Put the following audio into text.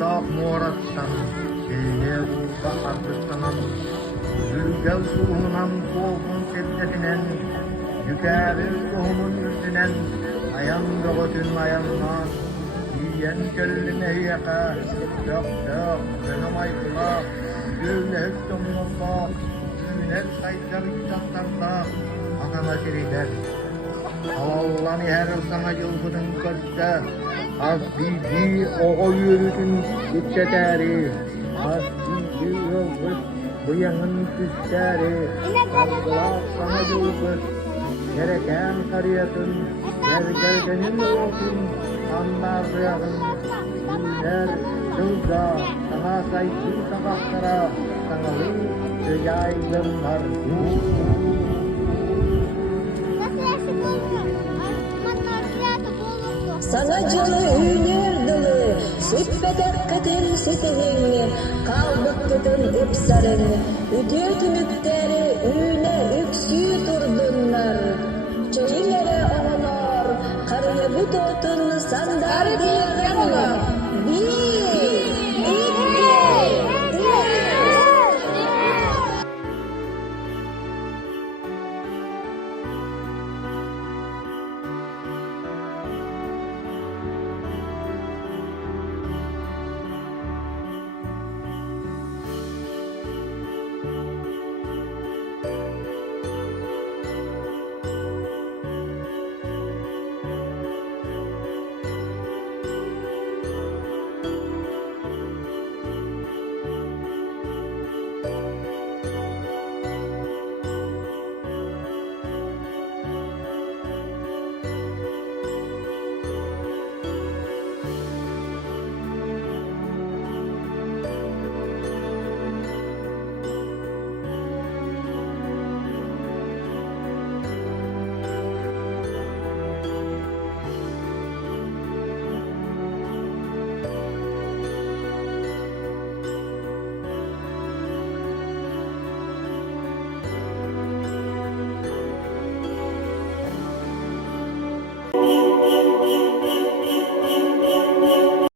Mutlak muğrattan, şeyhe bulsa artırsanan, Gülgel suğunan soğukun seddetinen, Yükerir tohumun üstünen, Ayandı bütün ayanmaz, Yiyen kelline yaka, Dök dök, benim ayıkla, Gülne hükkümlullah, Güner saytlar yüksektarsa, Akana şerider, Havallanı her sana yılgının köşte, Az bizi oğul yürütün yükseteri, Az bizi yılgıt bıyığın küsteri, Abdullah sana yılgıt, gereken kariyatın, gergenin olsun, anlar duyarın, Güller sılda, sana saytı sabahlara, Sanalı yaylımlar. Sana canı ünürdülü, sütbedek kıtın sitihini, kaldık kıtın ipsarın, ütü tümükteri üne üksü turdunlar. Çeyilere oğlar, karıya bu totun sandar diyarlar.